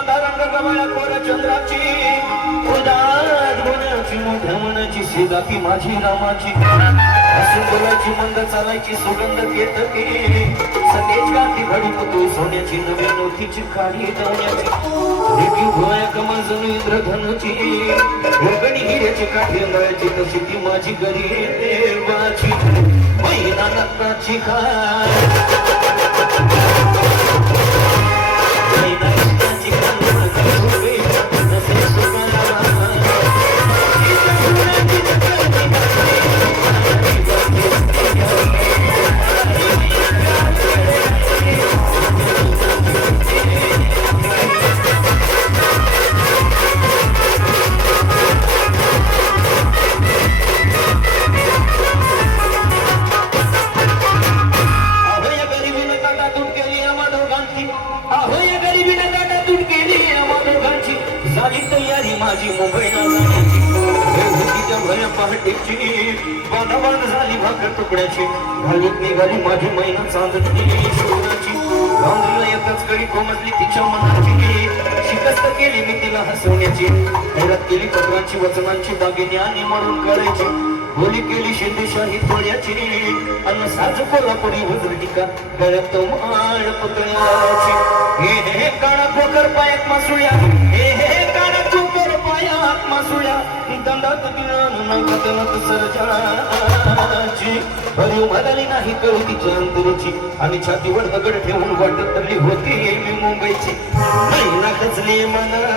साधा रंग गवळ्या कोर चंद्राची उदात गुणाची मोठ्या मनाची सीधा ती माझी रामाची हसून बोलायची मंद चालायची सुगंध केतकी सतेज गाठी घडी पुतू सोन्याची नवी नोखीची काळी दवण्याची देखी भोया कमल जणू इंद्रधनुची गणी हिऱ्याची काठी अंगाची तशी ती माझी गरीबाची महिना नक्काची काय माझी मुंबईला जाण्याची भय पहाटेची बांधाबांध झाली भाकर तुकड्याची घालूत निघाली माझी मैना चांदणी शिवराची गांधीला येताच कडी कोमजली तिच्या मनाची शिकस्त केली मी तिला हसवण्याची हैरात केली पत्रांची वचनांची दागिने आणि मारून करायची बोली केली शिंदेशाही थोड्याची अन्न साज कोल्हापुरी वज्रटिका गळ्यात माळ पुतळ्याची हे हे काळा खोकर पायात मासुळ्या हे काळा खोकर पायात मासुळ्या दंडात नगत सरजाची भरीव म्हणाली नाही कळू तिच्या अंतरेची आणि छातीवर दगड ठेवून वाटत तरी होती मी मुंबईची महिना खचली मना